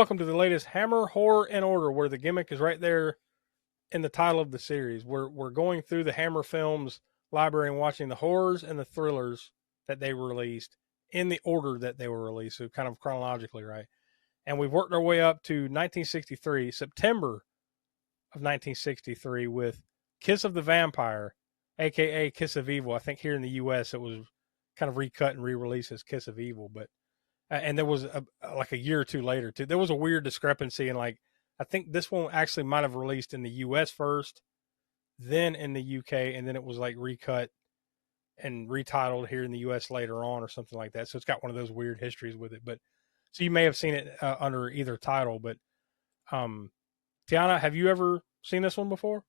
welcome to the latest Hammer Horror in Order, where the gimmick is right there in the title of the series. We're going through the Hammer films library and watching the horrors and the thrillers that they released in the order that they were released, so kind of chronologically, right? And we've worked our way up to 1963, September of 1963, with Kiss of the Vampire, aka Kiss of Evil. I think here in the U.S. it was kind of recut and re-released as Kiss of Evil, but and there was like a year or two later too. There was a weird discrepancy, and like I think this one actually might have released in the U.S. first, then in the U.K., and then it was like recut and retitled here in the U.S. later on or something like that. So it's got one of those weird histories with it. But so you may have seen it under either title. But Tiana, have you ever seen this one before?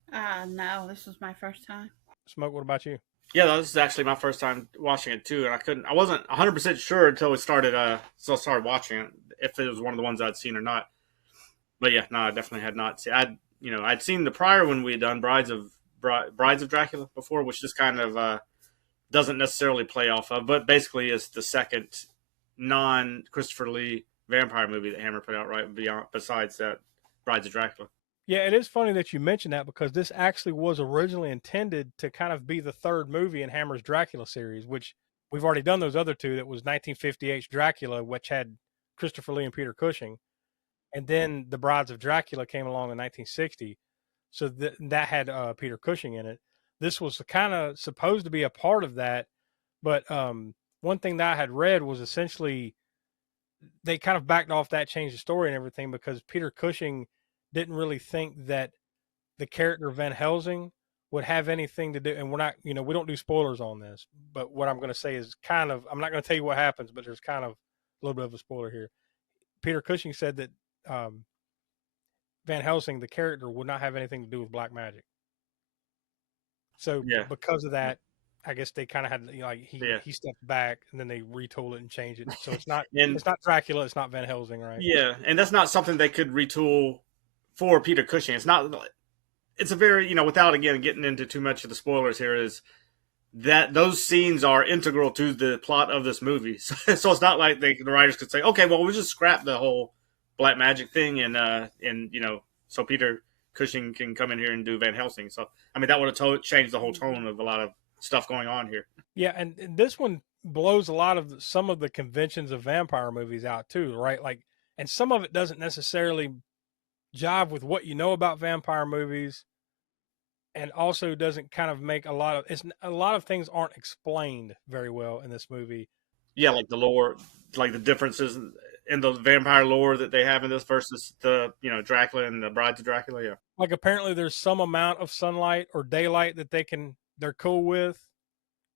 No, this was my first time. Smoke, what about you? Yeah, this is actually my first time watching it too, and I wasn't 100% sure until we started, so I started watching it if it was one of the ones I'd seen or not. But yeah, no, I definitely had not seen. I'd seen the prior one we had done, Brides of Dracula before, which just kind of doesn't necessarily play off of, but basically is the second non Christopher Lee vampire movie that Hammer put out right beyond besides that Brides of Dracula. Yeah, it is funny that you mentioned that because this actually was originally intended to kind of be the third movie in Hammer's Dracula series, which we've already done those other two. That was 1958's Dracula, which had Christopher Lee and Peter Cushing. And then The Brides of Dracula came along in 1960. So that had Peter Cushing in it. This was kind of supposed to be a part of that. But one thing that I had read was essentially they kind of backed off that, changed the story and everything because Peter Cushing didn't really think that the character Van Helsing would have anything to do. And we're not, we don't do spoilers on this, but what I'm going to say is kind of, I'm not going to tell you what happens, but there's kind of a little bit of a spoiler here. Peter Cushing said that Van Helsing, the character, would not have anything to do with black magic. So because of that, I guess they kind of had he stepped back and then they retooled it and changed it. So it's not it's not Dracula, it's not Van Helsing, right? Yeah, and that's not something they could retool for Peter Cushing. It's a very, without again getting into too much of the spoilers here, is that those scenes are integral to the plot of this movie. So it's not like the writers could say, okay, well, we'll just scrap the whole black magic thing and so Peter Cushing can come in here and do Van Helsing. So I mean that would have changed the whole tone of a lot of stuff going on here. Yeah, and this one blows a lot of some of the conventions of vampire movies out too, right? Like, and some of it doesn't necessarily jive with what you know about vampire movies, and also doesn't kind of make a lot of things aren't explained very well in this movie. Yeah, like the lore, like the differences in the vampire lore that they have in this versus the Dracula and the Brides of Dracula. Yeah, like apparently there's some amount of sunlight or daylight that they're cool with,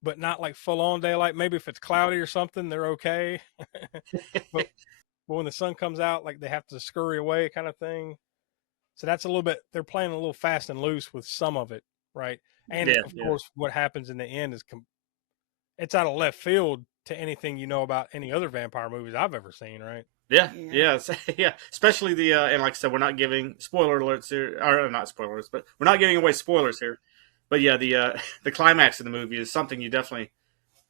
but not like full on daylight. Maybe if it's cloudy or something, they're okay. but when the sun comes out, like they have to scurry away, kind of thing. So that's a little bit, they're playing a little fast and loose with some of it, right? And of course, what happens in the end is it's out of left field to anything you know about any other vampire movies I've ever seen, right? Yeah. Especially the and like I said, we're not giving spoiler alerts here, or not spoilers, but we're not giving away spoilers here. But yeah, the climax of the movie is something you definitely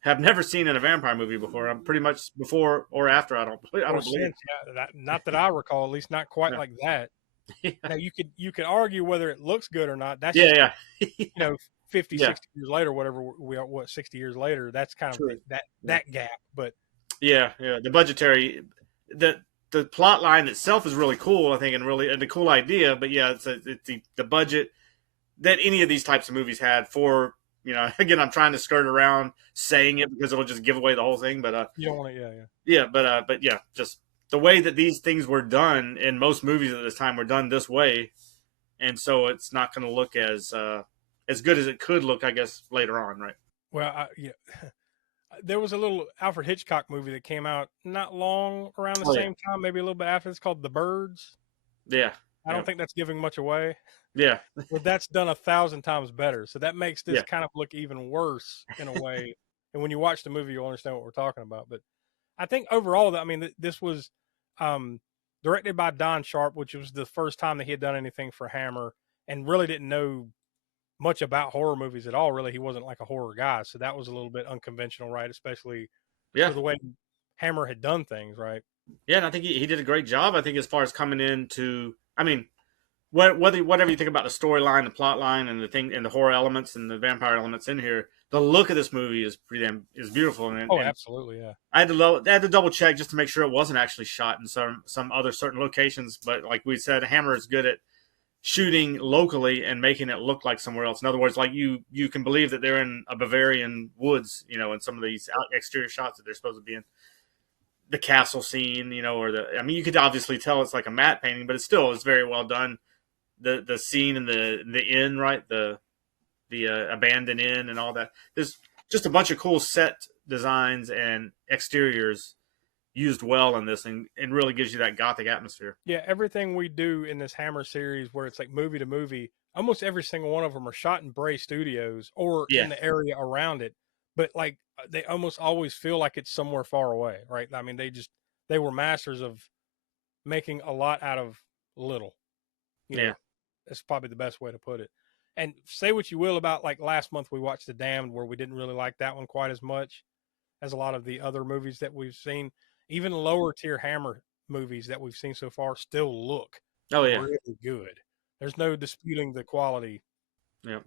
have never seen in a vampire movie before. I'm pretty much before or after. I don't believe. Not that I recall, at least not quite like that. Yeah. Now you could argue whether it looks good or not. That's 50, 60 years later, whatever we are, 60 years later, that's kind of that gap. But the budgetary, the plot line itself is really cool, I think, and a cool idea. But yeah, it's the budget that any of these types of movies had for, again, I'm trying to skirt around saying it because it'll just give away the whole thing. But you don't want to, but just the way that these things were done in most movies at this time were done this way, and so it's not going to look as good as it could look, I guess, later on, right? Well, there was a little Alfred Hitchcock movie that came out not long around the same time, maybe a little bit after. It's called The Birds. Yeah. I don't think that's giving much away. Yeah. But that's done 1,000 times better. So that makes this kind of look even worse in a way. And when you watch the movie, you'll understand what we're talking about. But I think overall, this was directed by Don Sharp, which was the first time that he had done anything for Hammer, and really didn't know much about horror movies at all. Really, he wasn't like a horror guy. So that was a little bit unconventional, right? Especially for the way Hammer had done things, right? Yeah, and I think he did a great job. I think as far as coming into, I mean, whatever you think about the storyline, the plot line, and the thing, and the horror elements and the vampire elements in here, the look of this movie is is beautiful. Oh, And absolutely, yeah. I had to double check just to make sure it wasn't actually shot in some other certain locations. But like we said, Hammer is good at shooting locally and making it look like somewhere else. In other words, like you can believe that they're in a Bavarian woods, in some of these exterior shots that they're supposed to be in. The castle scene, or I mean, you could obviously tell it's like a matte painting, but it's very well done. The scene in the inn, right? The abandoned inn and all that. There's just a bunch of cool set designs and exteriors used well in this, and really gives you that gothic atmosphere. Yeah, everything we do in this Hammer series, where it's like movie to movie, almost every single one of them are shot in Bray Studios or Yeah, in the area around it. But like they almost always feel like it's somewhere far away, right? I mean, they were masters of making a lot out of little. You know, yeah, that's probably the best way to put it. And say what you will about like last month we watched The Damned, where we didn't really like that one quite as much as a lot of the other movies that we've seen. Even lower tier Hammer movies that we've seen so far still look oh yeah, really good. There's no disputing the quality yeah.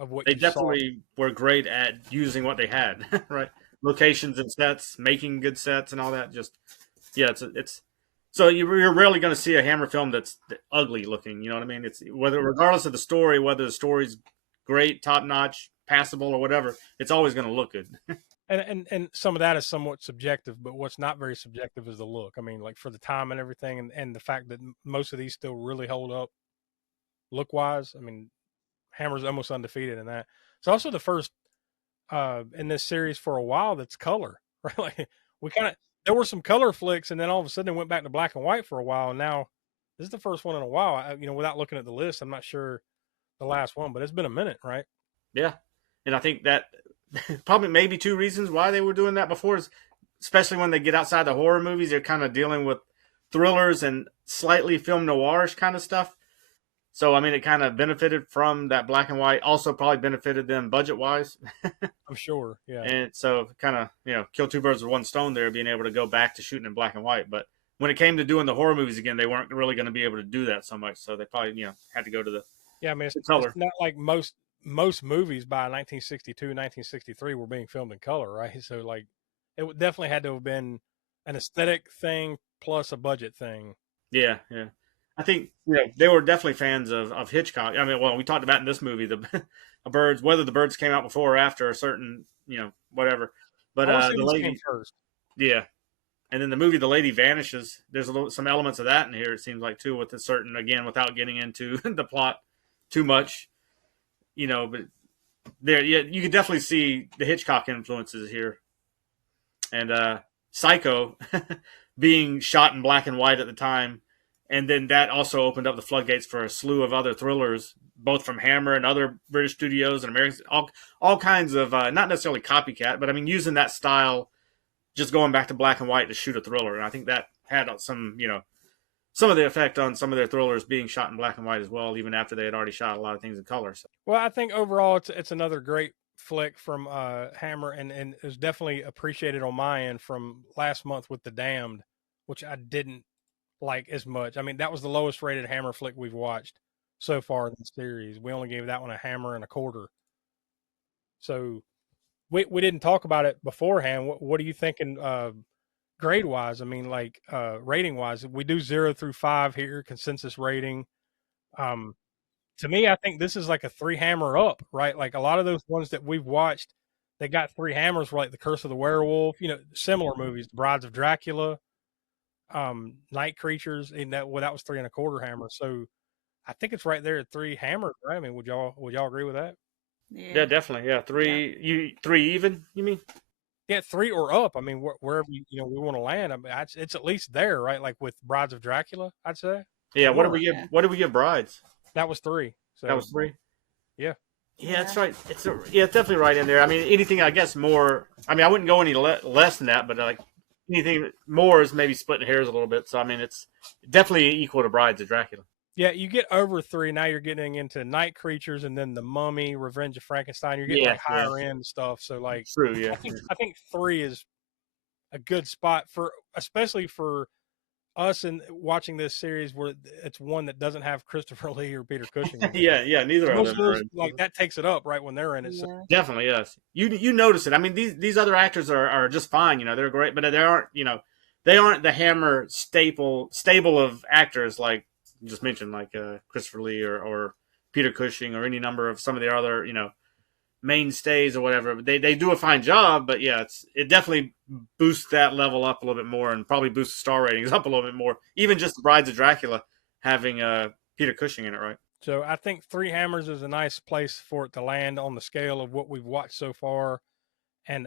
of what They you saw. definitely were great at using what they had, right? Locations and sets, making good sets and all that. Just yeah, it's so you're rarely going to see a Hammer film that's ugly looking. You know what I mean? It's whether regardless of the story, whether the story's great, top notch, passable, or whatever, it's always going to look good. And some of that is somewhat subjective, but what's not very subjective is the look. I mean, like for the time and everything, and the fact that most of these still really hold up look wise. I mean, Hammer's almost undefeated in that. It's also the first in this series for a while that's color, right? Like we kind of there were some color flicks, and then all of a sudden it went back to black and white for a while. And now this is the first one in a while. Without looking at the list, I'm not sure the last one, but it's been a minute, right? Yeah, and I think that probably maybe two reasons why they were doing that before is, especially when they get outside the horror movies, they're kind of dealing with thrillers and slightly film noirish kind of stuff. So I mean, it kind of benefited from that black and white. Also, probably benefited them budget wise, I'm sure. Yeah. and so kind of kill two birds with one stone there, being able to go back to shooting in black and white. But when it came to doing the horror movies again, they weren't really going to be able to do that so much. So they probably had to go to Yeah, I mean, the it's color. not like most movies by 1962, 1963 were being filmed in color, right? So like, definitely had to have been an aesthetic thing plus a budget thing. Yeah, yeah. I think they were definitely fans of Hitchcock. I mean, well, we talked about in this movie the birds, whether the birds came out before or after a certain whatever. But I want to say the these came lady, first. yeah, and then the movie The Lady Vanishes. There's some elements of that in here. It seems like too, with a certain, again, without getting into the plot too much, But there, yeah, you can definitely see the Hitchcock influences here, and Psycho being shot in black and white at the time, and then that also opened up the floodgates for a slew of other thrillers, both from Hammer and other British studios and American, all kinds of not necessarily copycat, but I mean using that style, just going back to black and white to shoot a thriller, and I think that had some of the effect on some of their thrillers being shot in black and white as well, even after they had already shot a lot of things in color. So. Well, I think overall it's another great flick from Hammer, and it was definitely appreciated on my end from last month with The Damned, which I didn't like as much. I mean, that was the lowest rated Hammer flick we've watched so far in the series. We only gave that one a hammer and a quarter. So we didn't talk about it beforehand. What are you thinking grade wise? I mean, like rating wise, we do 0 through 5 here, consensus rating. Um, to me, I think this is like a 3 hammer up, right? Like a lot of those ones that we've watched, they got 3 hammers, like The Curse of the Werewolf, similar movies, Brides of Dracula, Night Creatures, and that was 3 and a quarter hammers. So I think it's right there at 3 hammers, right? I mean, would y'all agree with that? Yeah, Yeah. definitely. Yeah, Yeah. three even. You mean? Yeah, 3 or up. I mean, wherever we want to land. I mean, it's at least there, right? Like with Brides of Dracula, I'd say Yeah. What did we Sure. give? Yeah. What did we give Brides? that was 3. That So was three. yeah, Yeah, that's Yeah. right. It's definitely right in there. I mean, anything I guess more. I mean, I wouldn't go any less than that, but like anything more is maybe splitting hairs a little bit. So I mean, it's definitely equal to Brides of Dracula. yeah. You get over 3, now you're getting into Night Creatures, and then The Mummy, Revenge of Frankenstein. You're getting Yeah, like yeah, higher end stuff. So like, true. Yeah, I think 3 is a good spot for, especially for us and watching this series where it's one that doesn't have Christopher Lee or Peter Cushing in it. Yeah. Neither of Most them of are those, in. like, that takes it up right when they're in it. So Yeah. Definitely, yes. You notice it. I mean, these other actors are just fine. They're great, but they aren't. They aren't the Hammer stable of actors like you just mentioned, like Christopher Lee or Peter Cushing or any number of some of the other mainstays or whatever. But they do a fine job, but yeah, it definitely boosts that level up a little bit more, and probably boosts the star ratings up a little bit more. Even just the Brides of Dracula having Peter Cushing in it, right? So I think Three Hammers is a nice place for it to land on the scale of what we've watched so far, and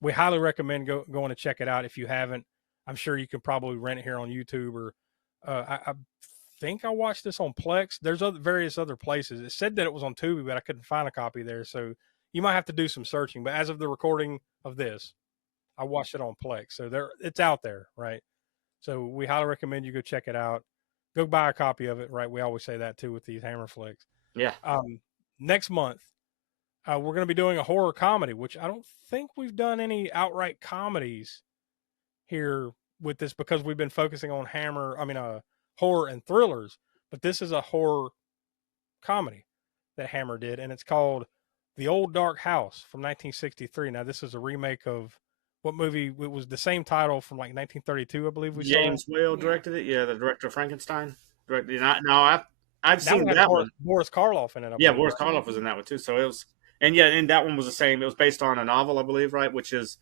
we highly recommend going to check it out if you haven't. I'm sure you can probably rent it here on YouTube, or I think I watched this on Plex. There's various other places. It said that it was on Tubi, but I couldn't find a copy there, so you might have to do some searching. But as of the recording of this, I watched it on Plex, so it's out there, right? So we highly recommend you go check it out. Go buy a copy of it, right? We always say that too with these Hammer flicks. Yeah. Next month, we're going to be doing a horror comedy, which I don't think we've done any outright comedies here with this because we've been focusing on horror and thrillers. But this is a horror comedy that Hammer did, and it's called The Old Dark House from 1963. Now, this is a remake of what movie? It was the same title from like 1932, I believe we James saw. Whale directed it. Yeah, the director of Frankenstein. Directed. No, I've That seen one had that one. Boris Karloff in it. I Yeah, believe, Boris right? Karloff was in that one too. So it was, and that one was the same. It was based on a novel, I believe, right? Which is,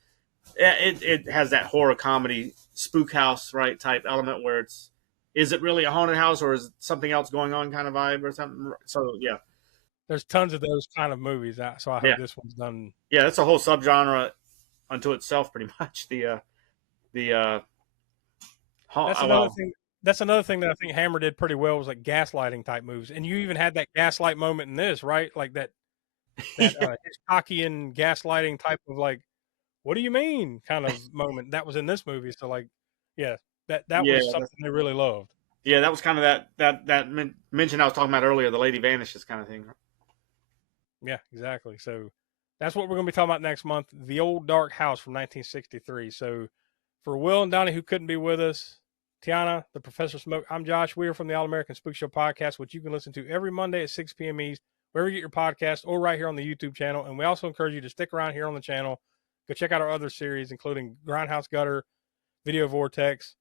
it has that horror comedy spook house right type element where is it really a haunted house or is something else going on kind of vibe or something? So yeah, There's tons of those kind of movies, so I yeah, hope this one's done. yeah. That's a whole subgenre unto itself, pretty much. That's another thing. That's another thing that I think Hammer did pretty well was like gaslighting type moves, and you even had that gaslight moment in this, right? Like that Hitchcockian gaslighting type of like, what do you mean kind of moment that was in this movie. So like, yeah, that yeah, was something they really loved. yeah. That was kind of that mention I was talking about earlier, the lady vanishes kind of thing. Yeah, exactly. So that's what we're going to be talking about next month. The Old Dark House from 1963. So for Will and Donnie, who couldn't be with us, Tiana, the Professor Smoke, I'm Josh. We are from the All American Spook Show podcast, which you can listen to every Monday at 6 p.m. East, wherever you get your podcast, or right here on the YouTube channel. And we also encourage you to stick around here on the channel. Go check out our other series, including Grindhouse Gutter, Video Vortex,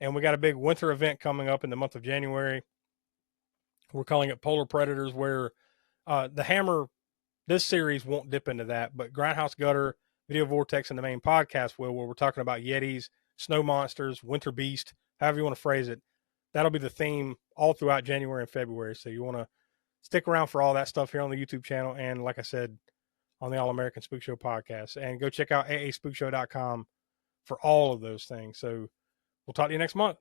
and we got a big winter event coming up in the month of January. We're calling it Polar Predators, where the Hammer, this series won't dip into that, but Grindhouse Gutter, Video Vortex, and the main podcast will, where we're talking about Yetis, snow monsters, winter beast, however you want to phrase it. That'll be the theme all throughout January and February. So you want to stick around for all that stuff here on the YouTube channel. And like I said, on the All American Spook Show podcast. And go check out aaspookshow.com for all of those things. So we'll talk to you next month.